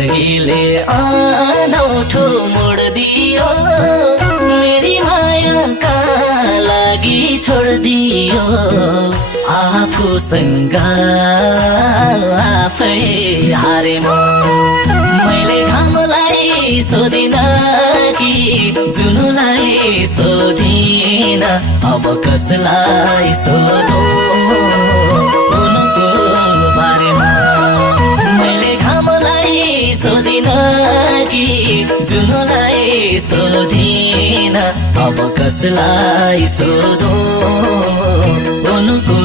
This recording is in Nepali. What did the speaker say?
जिन्दगीले अनौठो मोड दियो मेरी मायाका लागि छोड दियो आफूसँग आफै हारे म मैले घामलाई सोधिन कि जुनुलाई सोधिन अब कसलाई सोधौँ उनको बारेमा मैले घामलाई सोधिन कि जुनुलाई सोधिन अब कसलाई सोधौँ उनको